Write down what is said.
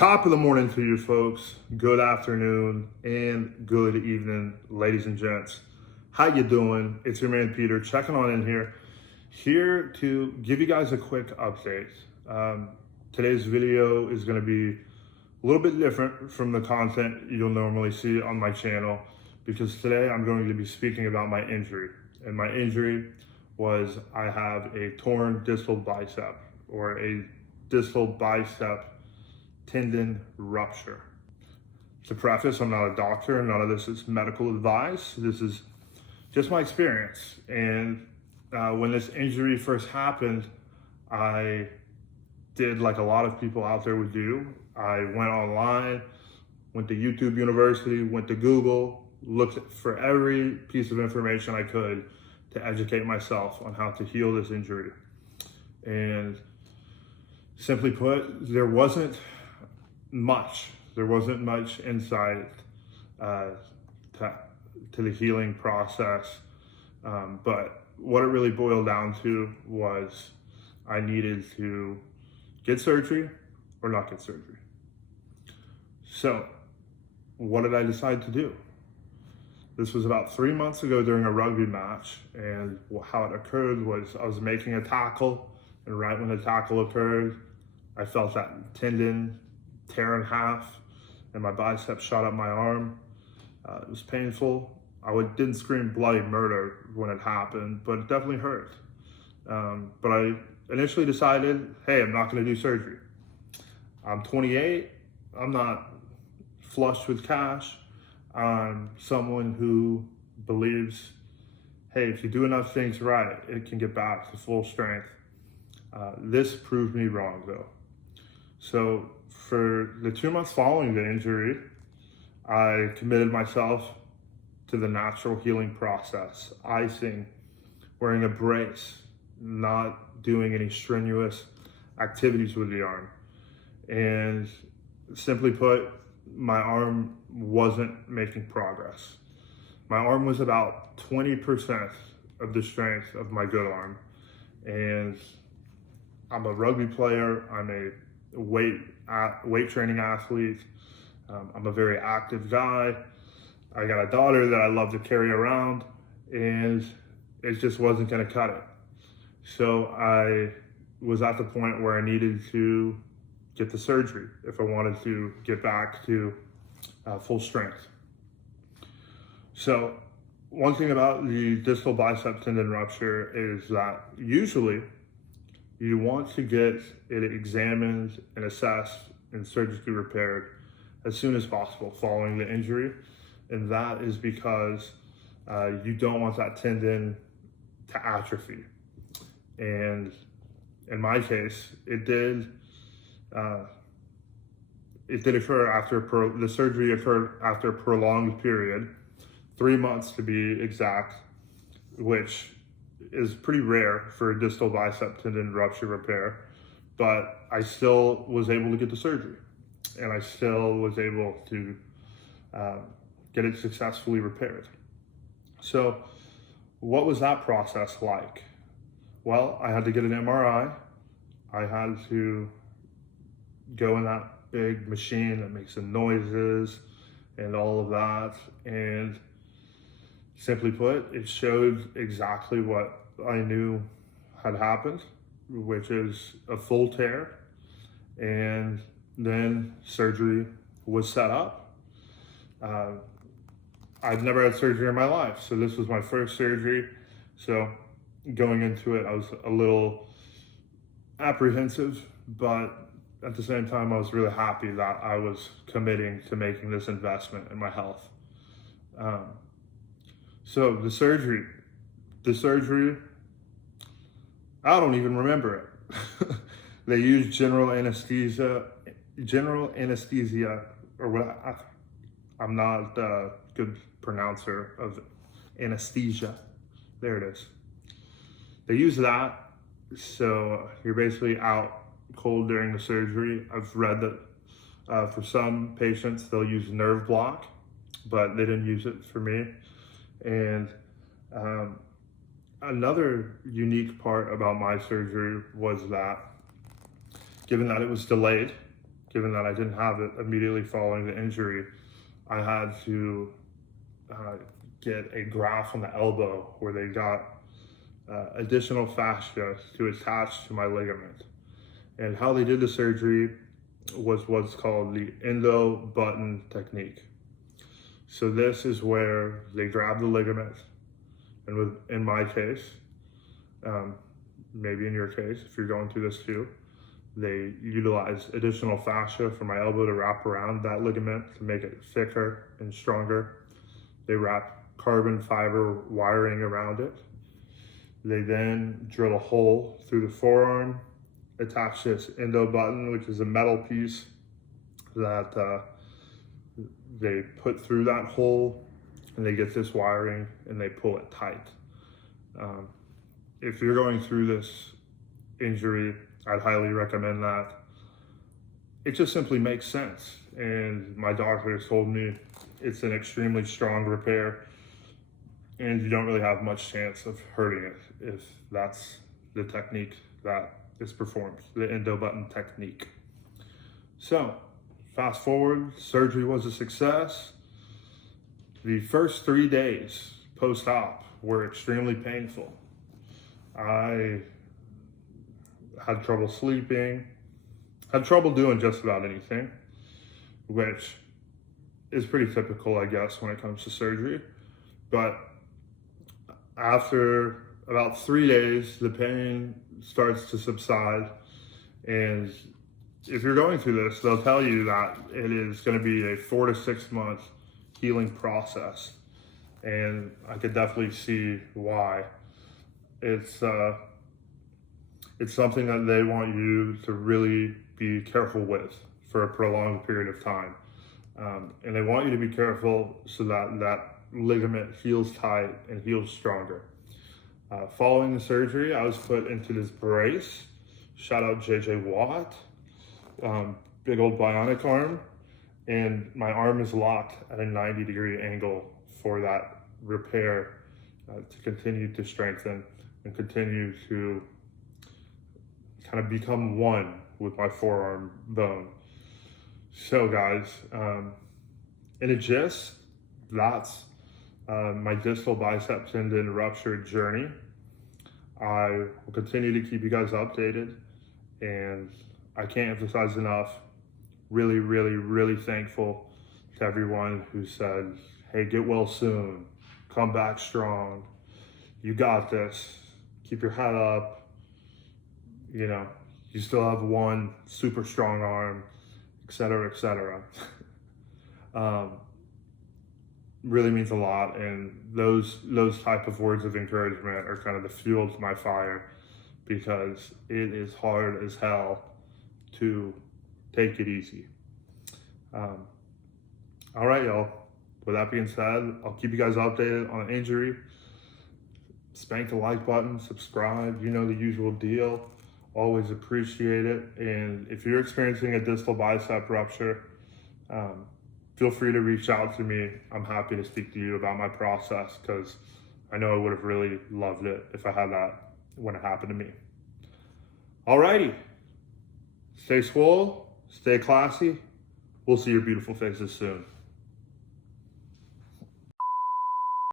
Top of the morning to you folks. Good afternoon and good evening, ladies and gents. How you doing? It's your man Peter checking on in here to give you guys a quick update. Today's video is going to be a little bit different from the content you'll normally see on my channel, because today I'm going to be speaking about my injury. And my injury was I have a torn distal bicep, or a distal bicep tendon rupture. To preface, I'm not a doctor. None of this is medical advice. This is just my experience. And when this injury first happened, I did like a lot of people out there would do. I went online, went to YouTube University, went to Google, looked for every piece of information I could to educate myself on how to heal this injury. And simply put, there wasn't much insight to the healing process, but what it really boiled down to was I needed to get surgery or not get surgery. So what did I decide to do? This was about 3 months ago during a rugby match, and how it occurred was I was making a tackle, and right when the tackle occurred, I felt that tendon tear in half and my bicep shot up my arm. It was painful. Didn't scream bloody murder when it happened, but it definitely hurt. But I initially decided, hey, I'm not going to do surgery. I'm 28. I'm not flush with cash. I'm someone who believes, hey, if you do enough things right, it can get back to full strength. This proved me wrong though. So for the 2 months following the injury, I committed myself to the natural healing process, icing, wearing a brace, not doing any strenuous activities with the arm. And simply put, my arm wasn't making progress. My arm was about 20% of the strength of my good arm. And I'm a rugby player, I'm a weight training athlete. I'm a very active guy. I got a daughter that I love to carry around, and it just wasn't going to cut it. So I was at the point where I needed to get the surgery if I wanted to get back to full strength. So one thing about the distal bicep tendon rupture is that usually you want to get it examined and assessed and surgically repaired as soon as possible following the injury. And that is because you don't want that tendon to atrophy. And in my case, it did occur after the surgery occurred after a prolonged period, 3 months to be exact, which is pretty rare for a distal bicep tendon rupture repair. But I still was able to get the surgery, and I still was able to get it successfully repaired. So what was that process like? Well, I had to get an MRI. I had to go in that big machine that makes the noises and all of that. And simply put, it showed exactly what I knew had happened, which is a full tear. And then surgery was set up. I've never had surgery in my life, so this was my first surgery. So going into it, I was a little apprehensive, but at the same time, I was really happy that I was committing to making this investment in my health. So the surgery, I don't even remember it. They used general anesthesia, or what? I'm not a good pronouncer of anesthesia. There it is. They use that, so you're basically out cold during the surgery. I've read that for some patients they'll use nerve block, but they didn't use it for me. And another unique part about my surgery was that, given that it was delayed, given that I didn't have it immediately following the injury, I had to get a graft on the elbow where they got additional fascia to attach to my ligament. And how they did the surgery was what's called the Endo button technique. So this is where they grab the ligament, and in my case, maybe in your case, if you're going through this too, they utilize additional fascia from my elbow to wrap around that ligament to make it thicker and stronger. They wrap carbon fiber wiring around it. They then drill a hole through the forearm, attach this endo button, which is a metal piece that they put through that hole, and they get this wiring and they pull it tight. If you're going through this injury, I'd highly recommend that. It just simply makes sense. And my doctor has told me it's an extremely strong repair, and you don't really have much chance of hurting it if that's the technique that is performed, the endo button technique. So, fast forward, surgery was a success. The first 3 days post-op were extremely painful. I had trouble sleeping, had trouble doing just about anything, which is pretty typical, I guess, when it comes to surgery. But after about 3 days, the pain starts to subside. And if you're going through this, they'll tell you that it is going to be a 4 to 6 month healing process. And I could definitely see why. It's something that they want you to really be careful with for a prolonged period of time. And they want you to be careful so that that ligament heals tight and heals stronger. Following the surgery, I was put into this brace. Shout out JJ Watt, big old bionic arm. And my arm is locked at a 90-degree angle for that repair to continue to strengthen and continue to kind of become one with my forearm bone. So guys, in a gist, that's my distal bicep tendon rupture journey. I will continue to keep you guys updated, and I can't emphasize enough, really, really, really thankful to everyone who said, hey, get well soon, come back strong, you got this, keep your head up, you know, you still have one super strong arm, etc., etc. Really means a lot, and those type of words of encouragement are kind of the fuel to my fire, because it is hard as hell to take it easy. All right, y'all. With that being said, I'll keep you guys updated on the injury. Spank the like button, subscribe, you know the usual deal. Always appreciate it. And if you're experiencing a distal bicep rupture, feel free to reach out to me. I'm happy to speak to you about my process, because I know I would have really loved it if I had that when it happened to me. Alrighty. Stay swole, stay classy. We'll see your beautiful faces soon.